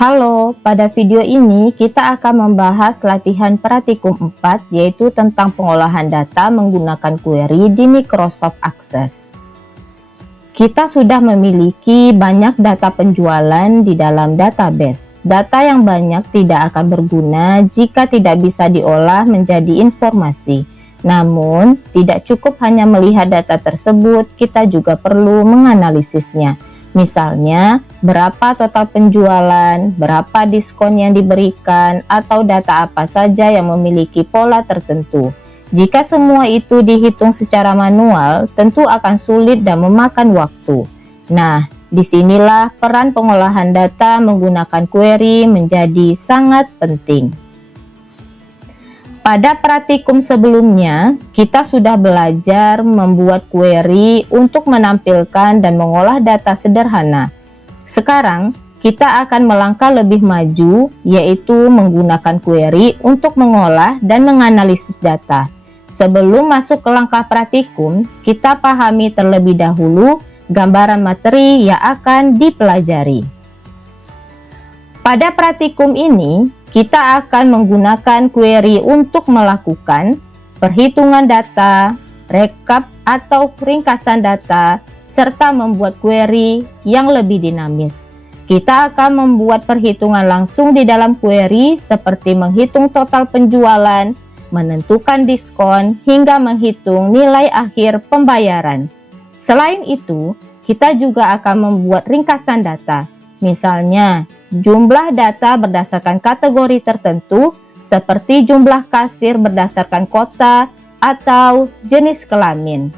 Halo, pada video ini kita akan membahas latihan praktikum 4 yaitu tentang pengolahan data menggunakan query di Microsoft Access. Kita sudah memiliki banyak data penjualan di dalam database. Data yang banyak tidak akan berguna jika tidak bisa diolah menjadi informasi. Namun, tidak cukup hanya melihat data tersebut, kita juga perlu menganalisisnya. Misalnya, berapa total penjualan, berapa diskon yang diberikan, atau data apa saja yang memiliki pola tertentu. Jika semua itu dihitung secara manual, tentu akan sulit dan memakan waktu. Nah, disinilah peran pengolahan data menggunakan query menjadi sangat penting. Pada praktikum sebelumnya, kita sudah belajar membuat query untuk menampilkan dan mengolah data sederhana. Sekarang, kita akan melangkah lebih maju, yaitu menggunakan query untuk mengolah dan menganalisis data. Sebelum masuk ke langkah praktikum, kita pahami terlebih dahulu gambaran materi yang akan dipelajari. Pada praktikum ini, kita akan menggunakan query untuk melakukan perhitungan data, rekap atau ringkasan data, serta membuat query yang lebih dinamis. Kita akan membuat perhitungan langsung di dalam query seperti menghitung total penjualan, menentukan diskon, hingga menghitung nilai akhir pembayaran. Selain itu, kita juga akan membuat ringkasan data, misalnya jumlah data berdasarkan kategori tertentu seperti jumlah kasir berdasarkan kota atau jenis kelamin.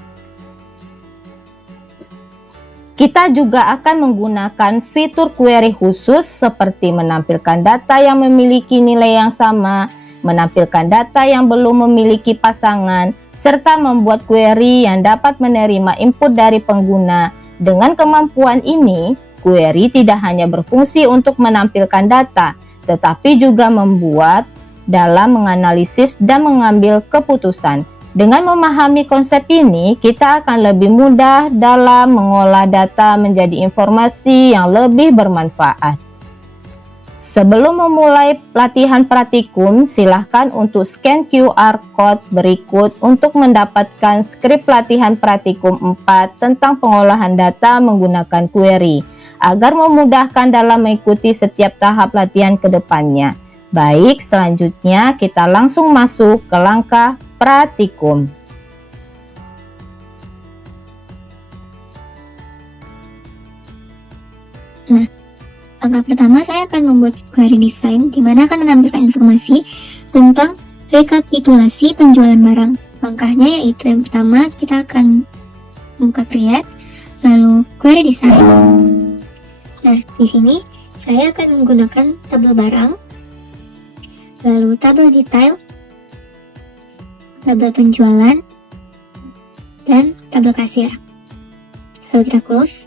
Kita juga akan menggunakan fitur query khusus seperti menampilkan data yang memiliki nilai yang sama, menampilkan data yang belum memiliki pasangan, serta membuat query yang dapat menerima input dari pengguna. Dengan kemampuan ini, query tidak hanya berfungsi untuk menampilkan data, tetapi juga membuat dalam menganalisis dan mengambil keputusan. Dengan memahami konsep ini, kita akan lebih mudah dalam mengolah data menjadi informasi yang lebih bermanfaat. Sebelum memulai latihan praktikum, silahkan untuk scan QR Code berikut untuk mendapatkan skrip latihan praktikum 4 tentang pengolahan data menggunakan query, agar memudahkan dalam mengikuti setiap tahap latihan ke depannya. Baik, selanjutnya kita langsung masuk ke langkah praktikum. Nah, langkah pertama saya akan membuat query design di mana akan menampilkan informasi tentang rekapitulasi penjualan barang. Langkahnya yaitu yang pertama kita akan buka create, lalu query design. Nah, di sini saya akan menggunakan tabel barang, lalu tabel detail, tabel penjualan, dan tabel kasir. Lalu kita close.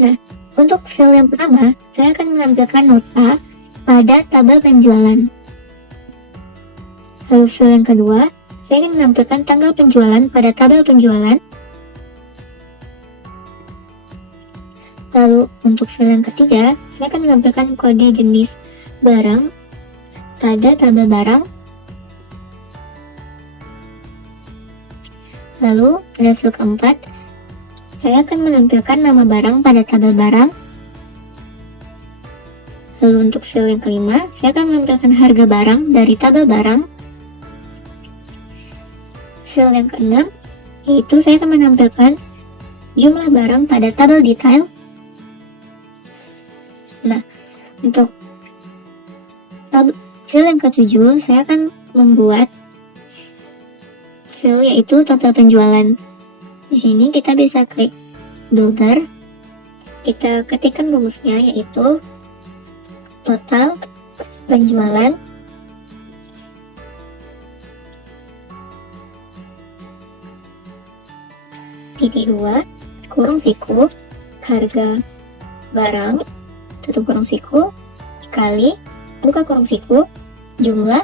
Nah, untuk field yang pertama, saya akan menampilkan nota pada tabel penjualan. Lalu field yang kedua, saya akan menampilkan tanggal penjualan pada tabel penjualan. Lalu untuk field yang ketiga, saya akan menampilkan kode jenis barang pada tabel barang. Lalu pada field keempat, saya akan menampilkan nama barang pada tabel barang. Lalu untuk field yang kelima, saya akan menampilkan harga barang dari tabel barang. Field yang keenam, yaitu saya akan menampilkan jumlah barang pada tabel detail. Nah, untuk field yang ketujuh, saya akan membuat field yaitu total penjualan. Di sini kita bisa klik builder, kita ketikkan rumusnya yaitu total penjualan titik 2 kurung siku harga barang tutup kurung siku dikali buka kurung siku jumlah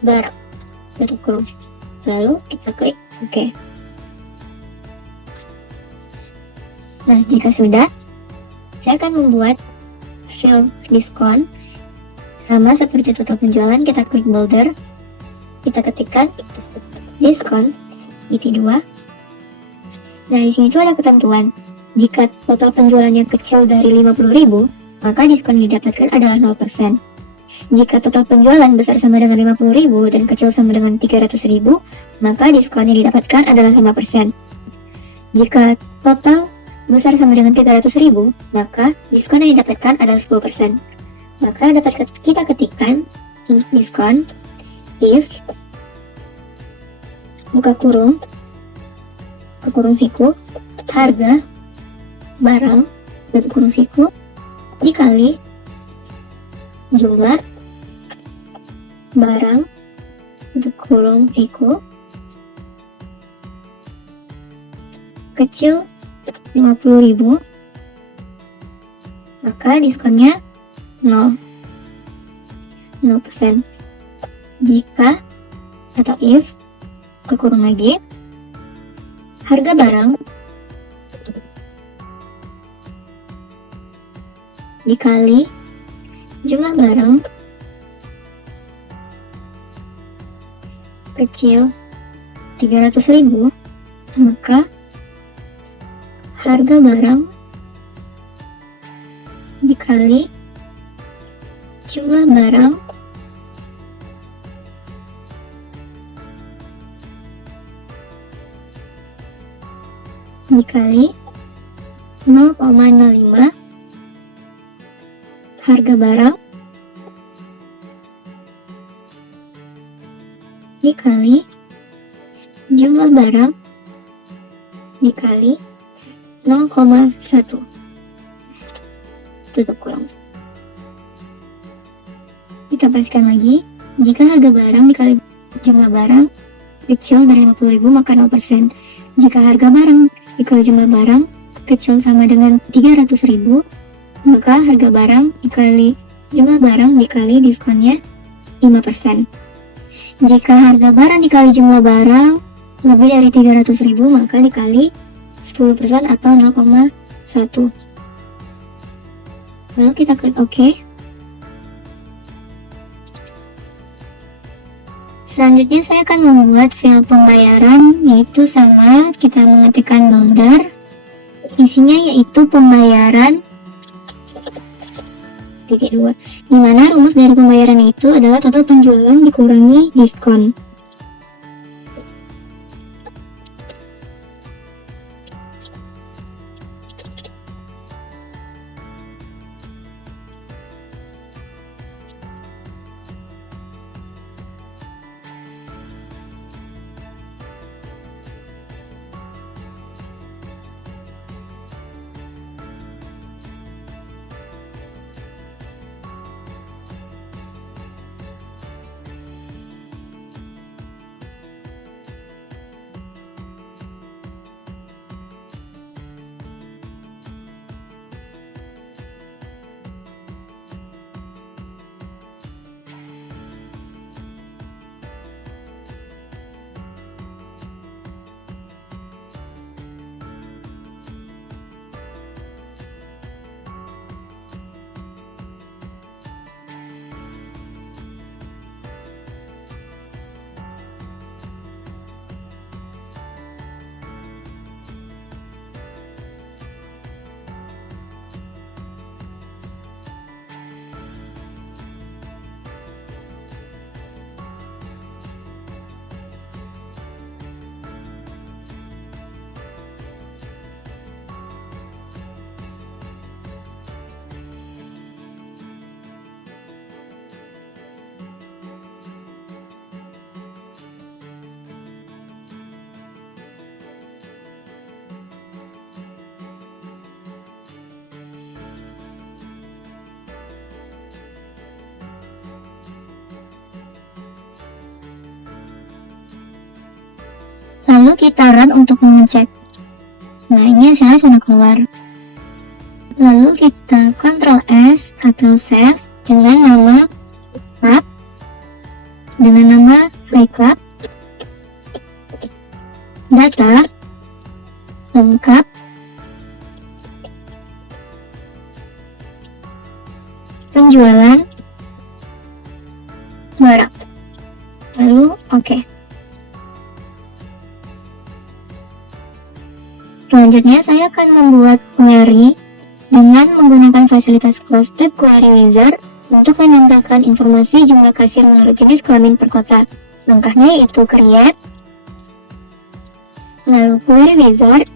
barang tutup kurung siku, lalu kita klik OK. Nah, jika sudah, saya akan membuat field diskon. Sama seperti total penjualan, kita klik bolder, kita ketikkan diskon GT2. Nah, di sini tuh ada ketentuan. Jika total penjualannya kecil dari 50.000, maka diskon yang didapatkan adalah 0%. Jika total penjualan besar sama dengan 50.000 dan kecil sama dengan 300.000, maka diskon yang didapatkan adalah 5%. Jika total besar sama dengan 300.000, maka diskon yang didapatkan adalah 10%. Maka dapat kita ketikkan untuk diskon if buka kurung siku harga barang tutup kurung siku dikali jumlah barang tutup kurung siku kecil 50.000, maka diskonnya 0%. Jika atau if kekurung lagi harga barang dikali jumlah barang kecil 300.000, maka harga barang dikali jumlah barang dikali 0,05 harga barang dikali jumlah barang dikali 0,1 tutup kurung. Kita pastikan lagi, jika harga barang dikali jumlah barang kecil dari 50.000 maka 0%. Jika harga barang dikali jumlah barang kecil sama dengan 300.000, maka harga barang dikali jumlah barang dikali diskonnya 5%. Jika harga barang dikali jumlah barang lebih dari 300.000, maka dikali 10% atau 0,1. Lalu kita klik OK. Selanjutnya saya akan membuat file pembayaran, yaitu sama kita mengetikkan bolder. Isinya yaitu pembayaran titik 2, dimana rumus dari pembayaran itu adalah total penjualan dikurangi diskon. Lalu kita run untuk mengecek. Nah, ini hasilnya sudah keluar. Lalu kita Ctrl S atau save dengan nama recap, dengan nama recap data lengkap penjualan barang. Lalu oke. Selanjutnya saya akan membuat query dengan menggunakan fasilitas Closed-Tab Query Wizard untuk menampilkan informasi jumlah kasir menurut jenis kelamin per kota. Langkahnya yaitu create, lalu Query Wizard,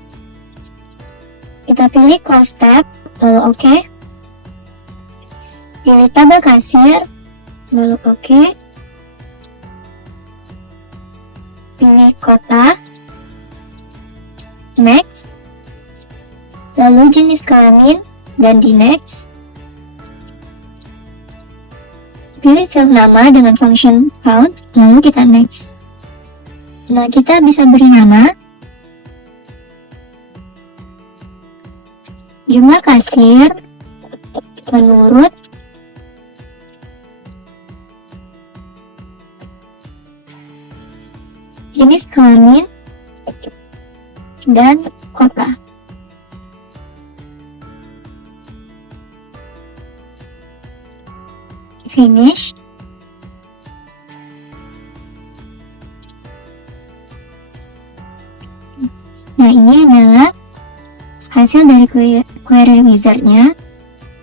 kita pilih Closed-Tab, lalu oke. Pilih tabel kasir, lalu oke. Pilih kota, next. Lalu jenis kelamin dan di next. Pilih field nama dengan function count, lalu kita next. Nah, kita bisa beri nama jumlah kasir menurut jenis kelamin dan kota. Finish. Nah, ini adalah hasil dari query wizard-nya.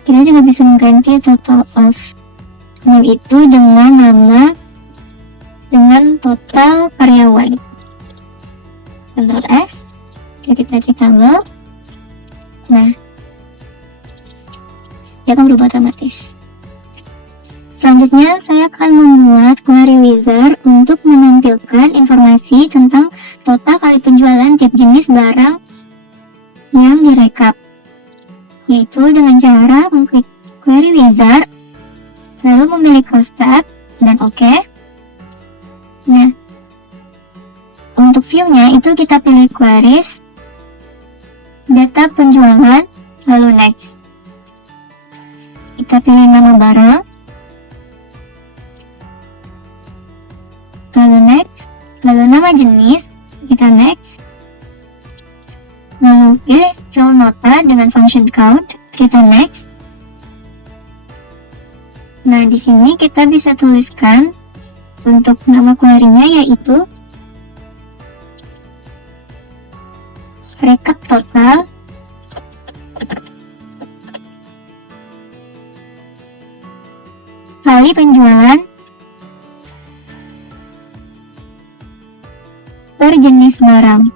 Kita juga bisa mengganti total of name itu dengan nama dengan total karyawan. Ctrl S, kita cek tabel. Nah, dia akan berubah otomatis. Selanjutnya, saya akan membuat query wizard untuk menampilkan informasi tentang total kali penjualan tiap jenis barang yang direkap, yaitu dengan cara mengklik query wizard, lalu memilih Closed-Tab, dan oke. Nah, untuk view-nya itu kita pilih queries, data penjualan, lalu next. Kita pilih nama barang, lalu next, lalu nama jenis, kita next, lalu pilih field nota dengan function count, kita next. Nah, di sini kita bisa tuliskan untuk nama query-nya yaitu rekap total kali penjualan per jenis barang.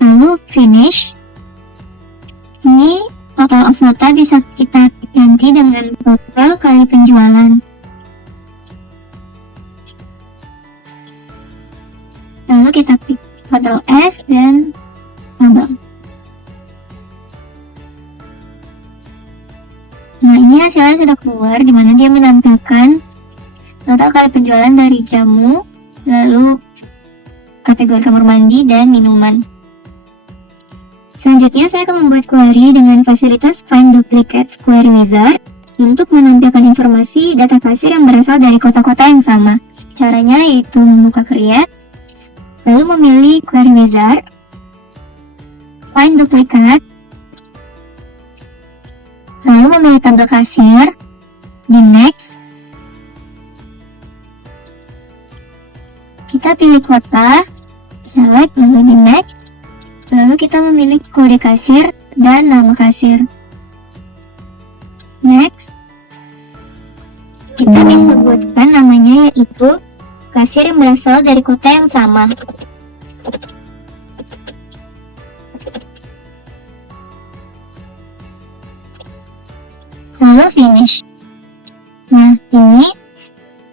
Lalu finish. Ini total of nota bisa kita ganti dengan total kali penjualan. Lalu kita klik Ctrl S dan tabel. Nah, ini hasilnya sudah keluar, di mana dia menampilkan total kali penjualan dari jamu, lalu kategori kamar mandi, dan minuman. Selanjutnya, saya akan membuat query dengan fasilitas Find Duplicates Query Wizard untuk menampilkan informasi data kasir yang berasal dari kota-kota yang sama. Caranya yaitu membuka Create, lalu memilih Query Wizard, Find Duplicate, lalu memilih tabel kasir, di next. Kita pilih kota, select, lalu di next. Lalu kita memilih kode kasir dan nama kasir. Next. Kita disebutkan namanya yaitu kasir yang berasal dari kota yang sama. Lalu finish. Nah, ini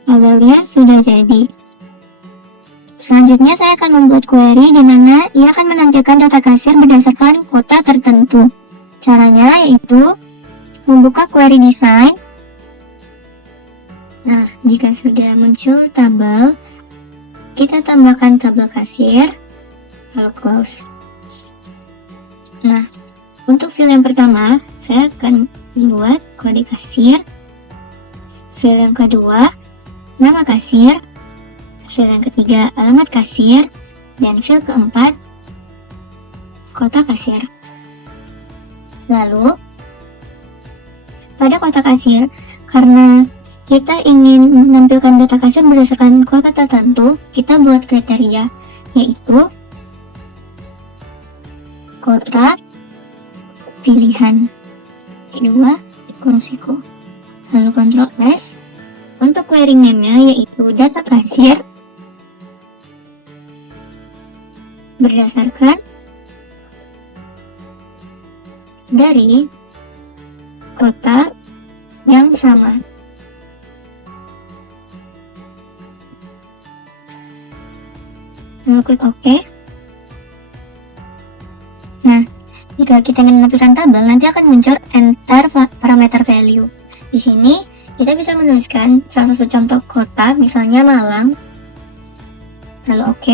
tabelnya sudah jadi. Selanjutnya saya akan membuat query di mana ia akan menampilkan data kasir berdasarkan kota tertentu. Caranya yaitu membuka query design. Nah, jika sudah muncul tabel, kita tambahkan tabel kasir, lalu close. Nah, untuk field yang pertama, saya akan membuat kode kasir. Field yang kedua, nama kasir. Field yang ketiga, alamat kasir. Dan field keempat, kota kasir. Lalu, pada kotak kasir, karena kita ingin menampilkan data kasir berdasarkan kota tertentu, kita buat kriteria, yaitu kota pilihan. Kedua, Kuroseko. Lalu Ctrl S. Untuk query name-nya yaitu data kasir berdasarkan dari kota yang sama. Lalu klik OK. Nah, jika kita ingin menampilkan tabel, nanti akan muncul enter parameter value. Di sini kita bisa menuliskan salah satu contoh kota, misalnya Malang. Lalu OK.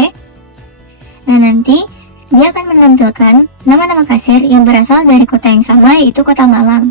Nah, nanti dia akan menampilkan nama-nama kasir yang berasal dari kota yang sama, yaitu kota Malang.